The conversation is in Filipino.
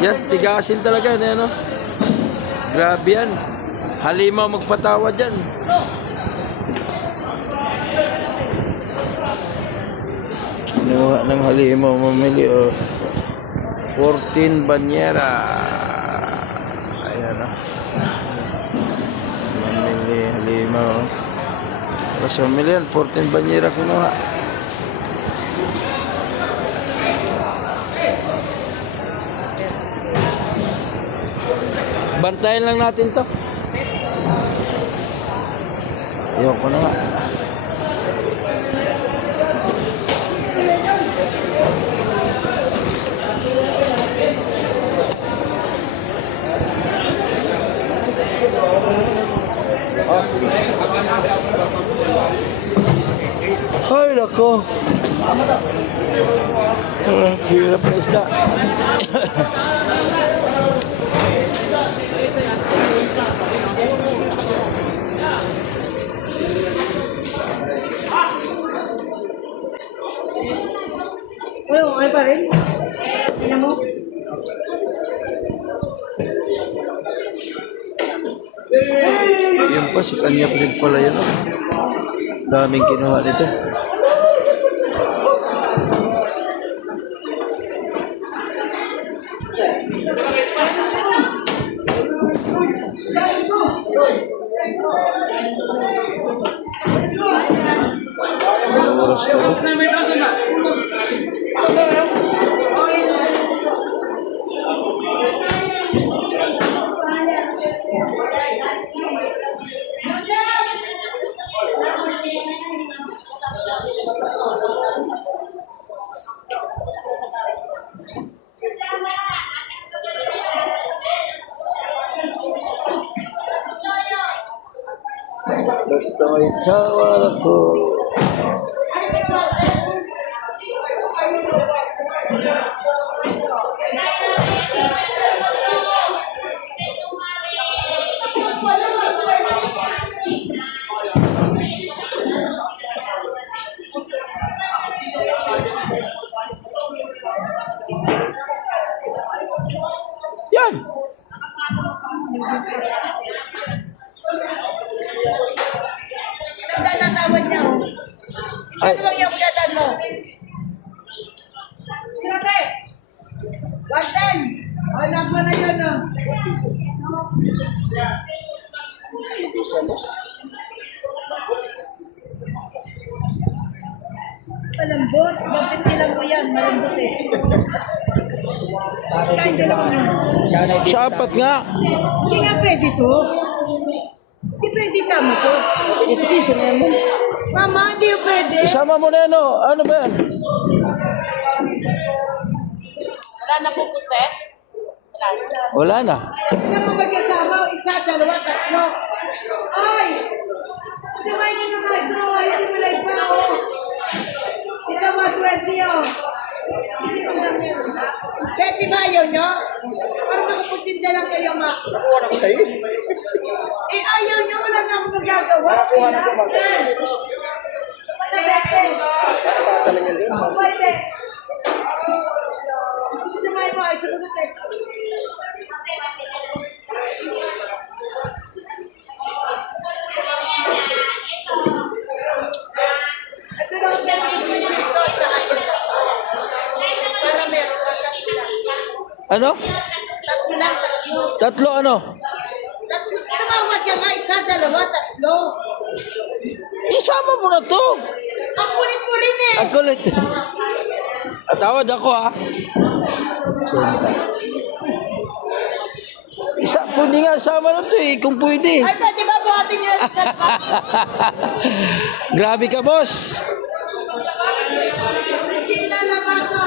Yan, tigasin talaga yan, ano? Grabe yan. Halimaw magpatawad yan. Kinuha ng halimaw, mamili, oh. 14 banyera. Ayan, oh. Mamili, halimaw. Tapos mamili yan, 14 banyera kinuha. Bantayan lang natin to. Ayoko na nga. Ay, nako. Hirap na isda. Okay pa rin? Tingnan mo. Yan pa, si kanya pa rin pala yan. Daming kinuha nito. Oras to. Basta may tawad ako. Yan! Natawad niya, oh. Ay. Ito yung pagkatan mo. 110. Ay, nagwa na yun, oh. Malambot. Bakit nilang mo yan? Malambot eh. Kain din ako na. Sa apat nga. Hindi nga pwede to. Hindi pwede sama to. Excuse me, mo. Mama, hindi yung pwede. Isama mo na yan, oh. Ano ba yan? Wala na po puset? Wala na. Hindi mo magkasama. Isa, dalawa, tatlo. Ay! Hindi mo yun ang live mo. Hindi mo live pa, oh. Ito mo, 20, oh. Hindi mo lang yan. Pwede ba yun, no? Para makapuntinda lang kayo, ma. Nakuha na ko sa'yo. Eh, ayaw nyo. Wala na akong magagawa. Nakuha na ko mag- Wala, Bete. Sa lang yan din. Pwede. Sumay mo, ay sumunod eh. Ito daw siya yung dito sa akin. Para meron pa tatlo lang. Ano? Tatlo lang, tatlo. Tatlo ano? Tatlo. Tumawag ka nga, isa, dalawa, tatlo. Isama mo na to. Ang kulit mo rin eh. Ang kulit. Tawad ako, ha? Senta. Isa, pwede nga sama na to eh, kung pwede. Ay, pwede ba buhatin nyo? Grabe ka, boss. China na ba ito?